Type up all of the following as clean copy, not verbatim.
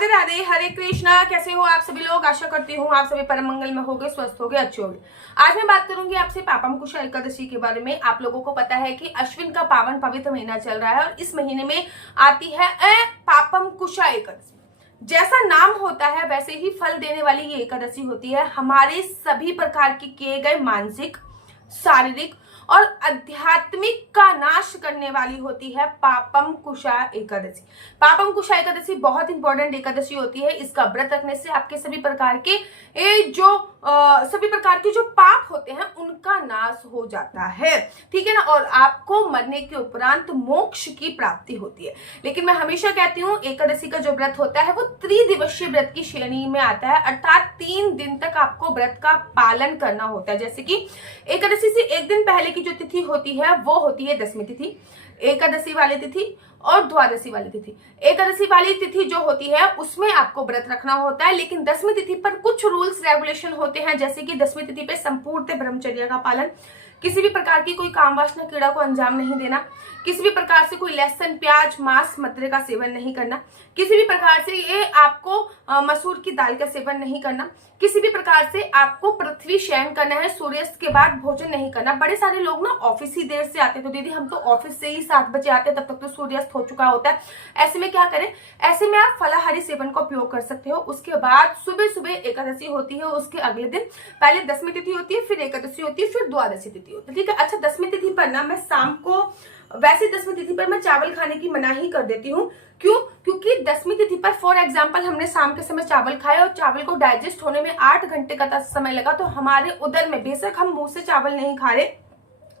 राधे राधे, हरे कृष्णा। कैसे हो आप सभी लोग? आशा करती हूँ आप सभी परम मंगल में होगे, स्वस्थ होगे, अच्छे होगे। आज मैं बात करूंगी आपसे पापमकुशा एकादशी के बारे में। आप लोगों को पता है कि अश्विन का पावन पवित्र महीना चल रहा है और इस महीने में आती है पापमकुशा एकादशी। जैसा नाम होता है वैसे ही फल देने वाली ये एकादशी होती है। हमारे सभी प्रकार के किए गए मानसिक, शारीरिक और आध्यात्मिक का नाश करने वाली होती है पापमकुशा एकादशी। पापमकुशा एकादशी बहुत इंपॉर्टेंट एकादशी होती है। इसका व्रत रखने से आपके सभी प्रकार के जो पाप होते हैं उनका नाश हो जाता है, ठीक है ना। और आपको मरने के उपरांत मोक्ष की प्राप्ति होती है। लेकिन मैं हमेशा कहती हूँ एकादशी का जो व्रत होता है वो त्रिदिवसीय व्रत की श्रेणी में आता है, अर्थात 3 दिन तक आपको व्रत का पालन करना होता है। जैसे कि एकादशी से एक दिन पहले की जो तिथि होती है वो होती है दशमी तिथि, एकादशी वाली तिथि और द्वादशी वाली तिथि। एकादशी वाली तिथि जो होती है उसमें आपको व्रत रखना होता है, लेकिन दशमी तिथि पर कुछ रूल्स रेगुलेशन होते हैं। जैसे कि दशमी तिथि पे संपूर्ण ब्रह्मचर्य का पालन, किसी भी प्रकार की कोई काम वासना क्रीड़ा को अंजाम नहीं देना, किसी भी प्रकार से कोई लहसुन, प्याज, मांस, मदिरा का सेवन नहीं करना, किसी भी प्रकार से ये आपको मसूर की दाल का सेवन नहीं करना, किसी भी प्रकार से आपको पृथ्वी शयन करना है, सूर्यास्त के बाद भोजन नहीं करना। बड़े सारे लोग ना ऑफिस ही देर से आते, तो दीदी हम तो ऑफिस से ही 7 बजे आते हैं, तब तक तो सूर्यास्त हो चुका होता है। ऐसे में क्या करें? ऐसे में आप फलाहारी सेवन का उपयोग कर सकते हो। उसके बाद सुबह सुबह एकादशी होती है, उसके अगले दिन पहले दशमी तिथि होती है, फिर एकादशी होती है, फिर द्वादशी तिथि होती है, ठीक है। अच्छा, दशमी तिथि पर ना मैं शाम को, वैसे दशमी तिथि पर मैं चावल खाने की मनाही कर देती हूँ। क्यों? क्योंकि दशमी तिथि पर फॉर एग्जाम्पल हमने शाम के समय चावल खाया और चावल को डाइजेस्ट होने में 8 घंटे का समय लगा, तो हमारे उदर में, बेशक हम मुंह से चावल नहीं खा रहे,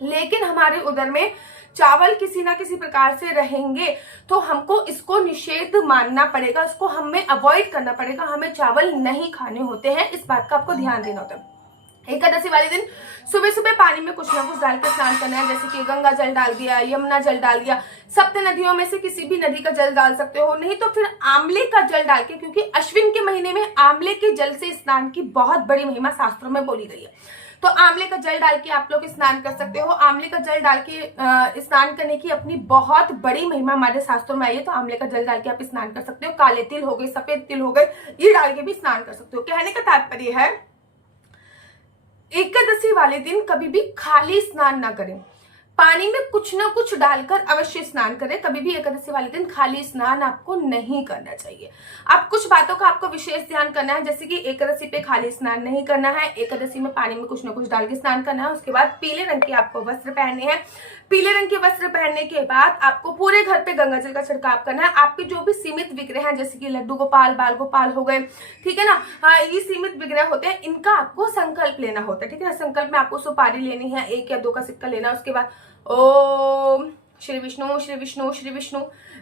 लेकिन हमारे उदर में चावल किसी ना किसी प्रकार से रहेंगे, तो हमको इसको निषेध मानना पड़ेगा, इसको हमें अवॉइड करना पड़ेगा। हमें चावल नहीं खाने होते हैं, इस बात का आपको ध्यान देना होता है। एकादशी वाले दिन सुबह सुबह पानी में कुछ ना कुछ डाल के स्नान करना है। जैसे कि गंगा जल डाल दिया, यमुना जल डाल दिया, सप्त नदियों में से किसी भी नदी का जल डाल सकते हो, नहीं तो फिर आंवले का जल डाल के, क्योंकि अश्विन के महीने में आंवले के जल से स्नान की बहुत बड़ी महिमा शास्त्रों में बोली गई है। तो आंवले का जल डाल के आप लोग स्नान कर सकते हो। आंवले का जल डाल के स्नान करने की अपनी बहुत बड़ी महिमा हमारे शास्त्रों में आई है। तो आंवले का जल डाल के आप स्नान कर सकते हो। काले तिल हो गए, सफेद तिल हो गए, ये डाल के भी स्नान कर सकते हो। कहने का तात्पर्य है एकादशी वाले दिन कभी भी खाली स्नान ना करें, पानी में कुछ ना कुछ डालकर अवश्य स्नान करें। कभी भी एकादशी वाले दिन खाली स्नान आपको नहीं करना चाहिए। अब कुछ बातों का आपको विशेष ध्यान करना है, जैसे कि एकादशी पे खाली स्नान नहीं करना है, एकादशी में पानी में कुछ ना कुछ डाल के स्नान करना है। उसके बाद पीले रंग के आपको वस्त्र पहनने हैं। पीले रंग के वस्त्र पहनने के बाद आपको पूरे घर पे गंगा जल का छिड़काव करना है। आपके जो भी सीमित विग्रह हैं, जैसे कि लड्डू गोपाल, बाल गोपाल हो गए, ठीक है ना, हाँ, ये सीमित विग्रह होते हैं, इनका आपको संकल्प लेना होता है, ठीक है ना। संकल्प में आपको सुपारी लेनी है, 1 या 2 का सिक्का लेना। उसके बाद ओम श्री विष्णु श्री विष्णु श्री विष्णु,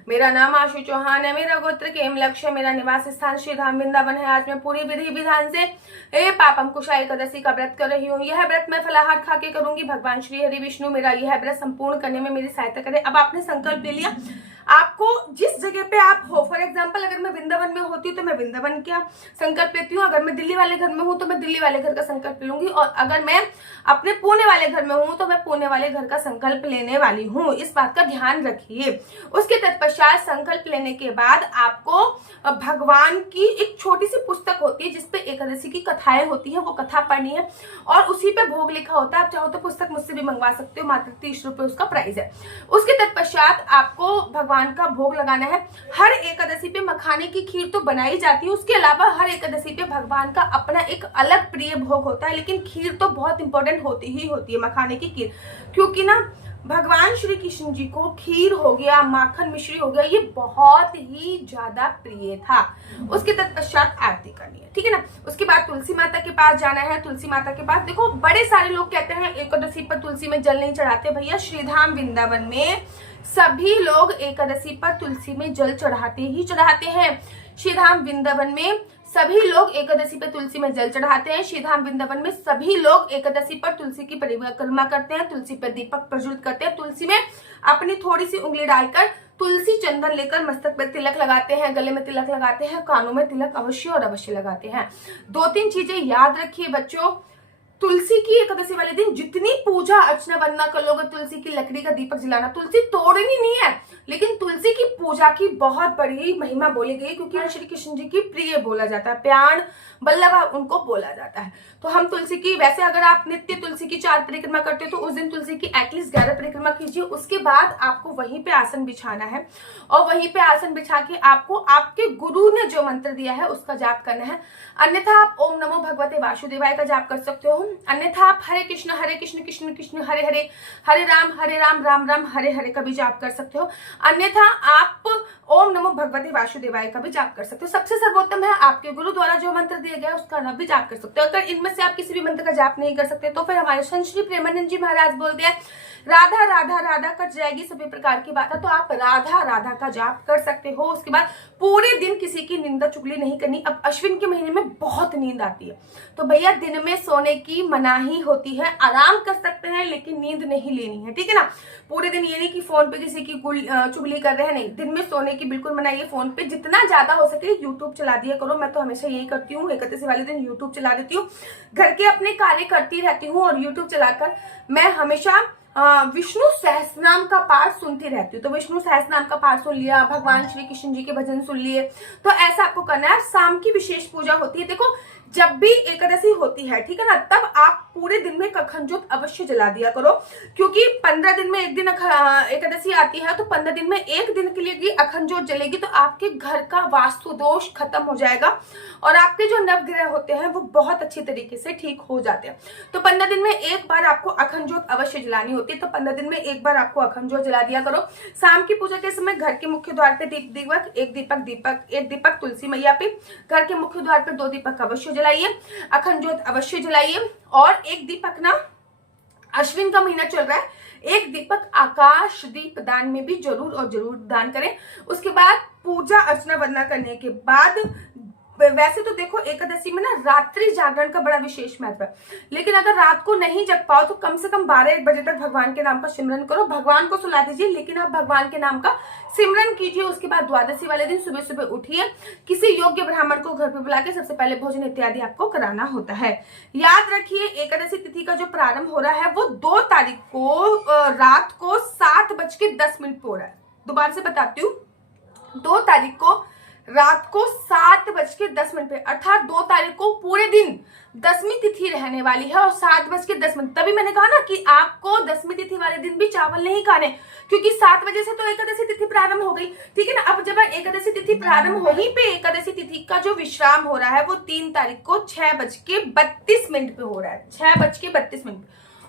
मेरा नाम आशु चौहान है, मेरा गोत्र केम लक्ष्य, मेरा निवास स्थान श्री धाम वृंदावन है। आज मैं पूरी विधि विधान से पापमकुशा एकादशी का व्रत कर रही हूँ। यह व्रत मैं फलाहार खा के करूंगी। भगवान श्री हरि विष्णु मेरा यह व्रत संपूर्ण करने में मेरी सहायता करें। अब आपने संकल्प ले लिया। आपको जिस जगह पे आप हो, फॉर एग्जाम्पल अगर मैं वृंदावन में होती हूँ तो मैं वृंदावन का संकल्प लेती हूँ। अगर मैं दिल्ली वाले घर में हूँ तो मैं दिल्ली वाले घर का संकल्प लूंगी, और अगर मैं अपने पुणे वाले घर में हूँ तो मैं पुणे वाले घर का संकल्प लेने वाली हूँ। इस बात का ध्यान रखिए। उसके तत्पश्चात संकल्प लेने के बाद आपको भगवान की एक छोटी सी पुस्तक होती है जिसपे एकादशी की कथाएं होती है, वो कथा पढ़नी है और उसी पे भोग लिखा होता है। आप चाहो तो पुस्तक मुझसे भी मंगवा सकते हो, मात्र 30 रुपए उसका प्राइस है। उसके तत्पश्चात आपको भगवान का भोग लगाना है। हर एकादशी पे मखाने की खीर तो बनाई जाती है, उसके अलावा हर एकादशी पे भगवान का अपना एक अलग प्रिय भोग होता है, लेकिन खीर तो बहुत इंपॉर्टेंट होती ही होती है, मखाने की खीर। क्योंकि ना भगवान श्री कृष्ण जी को खीर हो गया, माखन मिश्री हो गया, ये बहुत ही ज्यादा प्रिय था। उसके तत्पश्चात आरती करनी है, ठीक है ना। उसके बाद तुलसी माता के पास जाना है। तुलसी माता के पास, देखो बड़े सारे लोग कहते हैं एकादशी पर तुलसी में जल नहीं चढ़ाते। भैया, श्रीधाम वृंदावन में सभी लोग एकादशी पर तुलसी में जल चढ़ाते ही चढ़ाते हैं। श्रीधाम वृंदावन में सभी लोग एकादशी पर तुलसी में जल चढ़ाते हैं। श्रीधाम वृंदावन में सभी लोग एकादशी पर तुलसी की परिक्रमा करते हैं, तुलसी पर दीपक प्रज्वलित करते हैं, तुलसी में अपनी थोड़ी सी उंगली डालकर तुलसी चंदन लेकर मस्तक पर तिलक लगाते हैं, गले में तिलक लगाते हैं, कानों में तिलक अवश्य और अवश्य लगाते हैं। 2-3 चीजें याद रखिए बच्चों। तुलसी की एकादशी वाले दिन जितनी पूजा अर्चना वंदना कर लोगे, तुलसी की लकड़ी का दीपक जलाना, तुलसी तोड़नी नहीं है, लेकिन तुलसी की पूजा की बहुत बड़ी महिमा बोली गई, क्योंकि श्री कृष्ण जी की प्रिय बोला जाता है, प्राण वल्लभ उनको बोला जाता है। तो हम तुलसी की, वैसे अगर आप नित्य तुलसी की 4 परिक्रमा करते हो तो उस दिन तुलसी की एटलीस्ट 11 परिक्रमा कीजिए। उसके बाद आपको वहीं पे आसन बिछाना है और वहीं पे आसन बिछा के आपको आपके गुरु ने जो मंत्र दिया है उसका जाप करना है। अन्यथा आप ओम नमो भगवते वासुदेवाय का जाप कर सकते हो। अन्यथा आप हरे कृष्ण कृष्ण कृष्ण हरे हरे, हरे राम राम राम हरे हरे का भी जाप कर सकते हो। अन्यथा आप ओम नमो भगवते वासुदेवाय का भी जाप कर सकते हो। सबसे सर्वोत्तम है आपके गुरु द्वारा जो मंत्र दिया गया उसका भी जाप कर सकते हो। अगर इनमें से आप किसी भी मंत्र का जाप नहीं कर सकते तो फिर हमारे संत श्री प्रेमानंद जी महाराज बोलते हैं राधा राधा राधा कट जाएगी सभी प्रकार की बात है, तो आप राधा राधा का जाप कर सकते हो। उसके बाद पूरे दिन किसी की निंदा चुगली नहीं करनी। अब अश्विन के महीने में बहुत नींद आती है, तो भैया दिन में सोने की मनाही होती है, आराम कर सकते हैं लेकिन नींद नहीं लेनी है, ठीक है ना। पूरे दिन ये नहीं कि फोन पे किसी की चुगली कर रहे हैं, नहीं, दिन में सोने की बिल्कुल मनाही है। फोन पे जितना ज्यादा हो सके यूट्यूब चला दिया करो। मैं तो हमेशा यही करती हूँ, एकादशी वाले दिन यूट्यूब चला देती हूँ, घर के अपने कार्य करती रहती हूँ और यूट्यूब चलाकर मैं हमेशा विष्णु सहस्रनाम का पाठ सुनती रहती हूँ। तो विष्णु सहस्रनाम का पाठ सुन लिया, भगवान श्री कृष्ण जी के भजन सुन लिए, तो ऐसा आपको करना है। शाम की विशेष पूजा होती है, देखो जब भी एकादशी होती है, ठीक है ना, तब आप पूरे दिन में अखंड ज्योत अवश्य जला दिया करो, क्योंकि 15 दिन में एक दिन एकादशी आती है, तो 15 दिन में एक दिन के लिए अखंड ज्योत जलेगी तो आपके घर का वास्तु दोष खत्म हो जाएगा और आपके जो नवग्रह होते हैं वो बहुत अच्छी तरीके से ठीक हो जाते हैं। तो 15 दिन में एक बार आपको अखंड ज्योत अवश्य जलानी होती है, तो 15 दिन में एक बार आपको अखंड ज्योत जला दिया करो। शाम की पूजा के समय घर के मुख्य द्वार पे एक दीपक तुलसी मैया पे, घर के मुख्य द्वार पे 2 दीपक अवश्य जलाइए, अखंड ज्योत अवश्य जलाइए। और एक दीपक ना, अश्विन का महीना चल रहा है, एक दीपक आकाश दीप दान में भी जरूर और जरूर दान करें। उसके बाद पूजा अर्चना वंदना करने के बाद, वैसे तो देखो एकादशी में ना रात्रि जागरण का बड़ा विशेष महत्व है, लेकिन अगर रात को नहीं जग पाओ तो कम से कम 12-1 बजे तक भगवान के नाम का सिमरन करो। भगवान को सुला दीजिए लेकिन आप भगवान के नाम का सिमरन कीजिए। उसके बाद द्वादशी वाले दिन सुबह सुबह उठिए, किसी योग्य ब्राह्मण को घर पर बुला के सबसे पहले भोजन इत्यादि आपको कराना होता है। याद रखिए एकादशी तिथि का जो प्रारंभ हो रहा है वो 2 तारीख को रात को 7:10 पे हो रहा है। दोबारा से बताती हूँ, 2 तारीख को रात को 7:10 पे, अर्थात 2 तारीख को पूरे दिन 10वीं तिथि रहने वाली है और 7:10। तभी मैंने कहा ना कि आपको 10वीं तिथि वाले दिन भी चावल नहीं खाने, क्योंकि 7 बजे से तो एकादशी तिथि प्रारंभ हो गई, ठीक है ना। अब जब एकादशी तिथि प्रारंभ, वहीं पे एकादशी तिथि का जो विश्राम हो रहा है वो 3 तारीख को 6:32 पे हो रहा है, 6:32।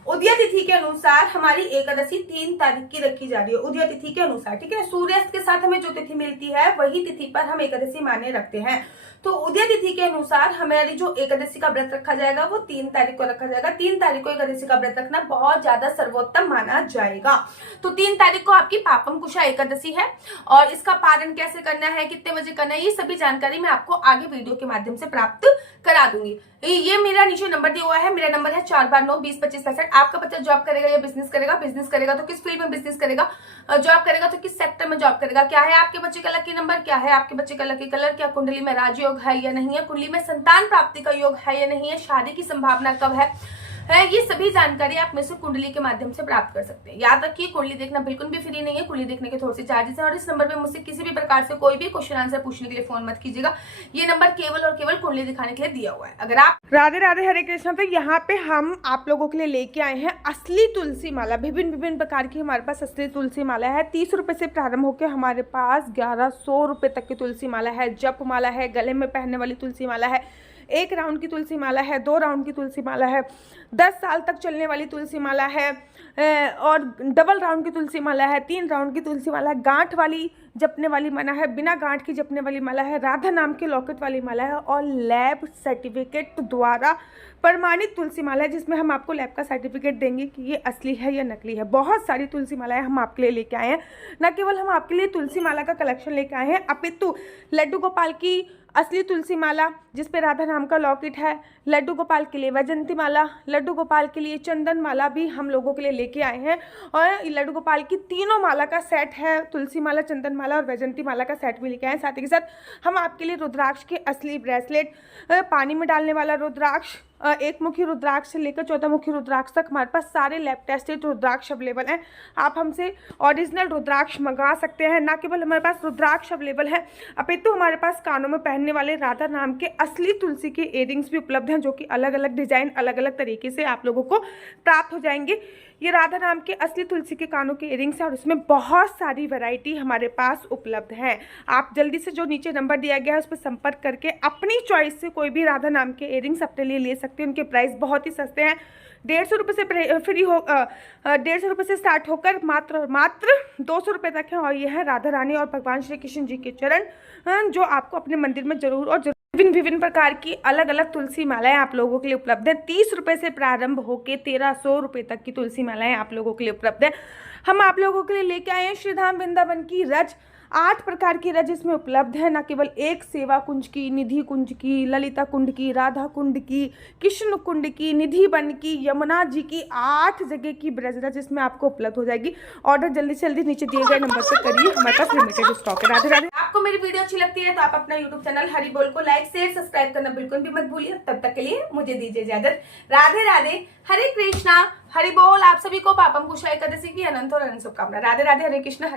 उदय तिथि के अनुसार हमारी एकादशी 3 तारीख की रखी जा रही है, उदय तिथि के अनुसार, ठीक है। सूर्यास्त के साथ हमें जो तिथि मिलती है वही तिथि पर हम एकादशी माने रखते हैं। तो उदय तिथि के अनुसार हमारी जो एकादशी का व्रत रखा जाएगा वो 3 तारीख को रखा जाएगा। 3 तारीख को एकादशी का व्रत रखना बहुत ज्यादा सर्वोत्तम माना जाएगा। तो 3 तारीख को आपकी पापम कुशा एकादशी है और इसका पारण कैसे करना है, कितने बजे करना है, ये सभी जानकारी मैं आपको आगे वीडियो के माध्यम से प्राप्त करा दूंगी। ये मेरा नीचे नंबर दिया हुआ है, मेरा नंबर है 429-20-25-65। आपका बच्चा जॉब करेगा या बिजनेस करेगा, बिजनेस करेगा तो किस फील्ड में बिजनेस करेगा, जॉब करेगा तो किस सेक्टर में जॉब करेगा, क्या है आपके बच्चे का लकी नंबर, क्या है आपके बच्चे का लकी कलर, क्या कुंडली में राजयोग है या नहीं है, कुंडली में संतान प्राप्ति का योग है या नहीं है, शादी की संभावना कब है, ये सभी जानकारी आप में से कुंडली के माध्यम से प्राप्त कर सकते हैं। याद रखिए कुंडली देखना बिल्कुल भी फ्री नहीं है, कुंडली देखने के थोड़े से चार्जेस हैं और इस नंबर पे मुझसे किसी भी प्रकार से कोई भी क्वेश्चन आंसर पूछने के लिए फोन मत कीजिएगा। ये नंबर केवल और केवल कुंडली दिखाने के लिए दिया हुआ है। अगर आप राधे राधे हरे कृष्ण, तो यहाँ पे हम आप लोगों के लिए लेके आए हैं असली तुलसी माला। विभिन्न प्रकार की हमारे पास असली तुलसी माला है। 30 रुपए से प्रारंभ होकर हमारे पास 1100 रुपए तक की तुलसी माला है, जप माला है, गले में पहनने वाली तुलसी माला है, 1 राउंड की तुलसी माला है, 2 राउंड की तुलसी माला है, 10 साल तक चलने वाली तुलसी माला है और डबल राउंड की तुलसी माला है, 3 राउंड की तुलसी माला है, गांठ वाली जपने वाली माला है, बिना गांठ की जपने वाली माला है, राधा नाम के लॉकेट वाली माला है और लैब सर्टिफिकेट द्वारा प्रमाणित तुलसी माला है, जिसमें हम आपको लैब का सर्टिफिकेट देंगे कि ये असली है या नकली है। बहुत सारी तुलसी मालाएं हम आपके लिए लेके आए हैं। न केवल हम आपके लिए तुलसी माला का कलेक्शन लेके आए हैं, अपितु लड्डू गोपाल की असली तुलसी माला जिसपे राधा नाम का लॉकेट है, लड्डू गोपाल के लिए वैजंती माला, लड्डू गोपाल के लिए चंदन माला भी हम लोगों के लिए लेके आए हैं और लड्डू गोपाल की तीनों माला का सेट है, तुलसी माला, चंदन माला और वैजंती माला का सेट भी लेके आए हैं। साथ ही के साथ हम आपके लिए रुद्राक्ष के असली ब्रेसलेट, पानी में डालने वाला रुद्राक्ष, एक मुखी रुद्राक्ष से लेकर 14 मुखी रुद्राक्ष तक हमारे पास सारे लैब टेस्टेड रुद्राक्ष अवेलेबल हैं। आप हमसे ओरिजिनल रुद्राक्ष मंगा सकते हैं। ना केवल हमारे पास रुद्राक्ष अवेलेबल है, अपितु हमारे पास कानों में पहनने वाले राधा नाम के असली तुलसी के इयरिंग्स भी उपलब्ध हैं, जो कि अलग अलग डिजाइन अलग अलग तरीके से आप लोगों को प्राप्त हो जाएंगे। ये राधा नाम के असली तुलसी के कानों के इयरिंग्स हैं और इसमें बहुत सारी वैरायटी हमारे पास उपलब्ध है। आप जल्दी से जो नीचे नंबर दिया गया है उस पर संपर्क करके अपनी चॉइस से कोई भी राधा नाम के इयरिंग्स अपने लिए ले सकते हैं। उनके प्राइस बहुत ही सस्ते हैं, 150 रुपये से फ्री हो 150 रुपये से स्टार्ट होकर मात्र 200 रुपये तक है। और यह है राधा रानी और भगवान श्री कृष्ण जी के चरण, जो आपको अपने मंदिर में जरूर और विभिन्न प्रकार की अलग अलग तुलसी मालाएं आप लोगों के लिए उपलब्ध है। 30 रुपये से प्रारंभ होकर 1300 रुपये तक की तुलसी मालाएं आप लोगों के लिए उपलब्ध है। हम आप लोगों के लिए लेके आए हैं श्रीधाम वृंदावन की रज, 8 प्रकार की रज इसमें उपलब्ध है। न केवल एक सेवा कुंज की, निधि कुंज की, ललिता कुंड की, राधा कुंड की, कृष्ण कुंड की, निधि वन की, यमुना जी की, 8 जगह की ब्रज रज इसमें आपको उपलब्ध हो जाएगी। ऑर्डर जल्दी से जल्दी नीचे दिए गए नंबर पर करिए, हमारे पास लिमिटेड स्टॉक है। राधे राधे। आपको मेरी वीडियो अच्छी लगती है तो आप अपना यूट्यूब चैनल हरि बोल को लाइक शेयर सब्सक्राइब करना बिल्कुल भी मत भूलिए। तब तक के लिए मुझे दीजिए इजाजत। राधे राधे, हरे कृष्णा, हरि बोल। आप सभी को पापम कुशा एकादशी की अनंत और अनंत शुभकामना। राधे राधे, हरे कृष्णा।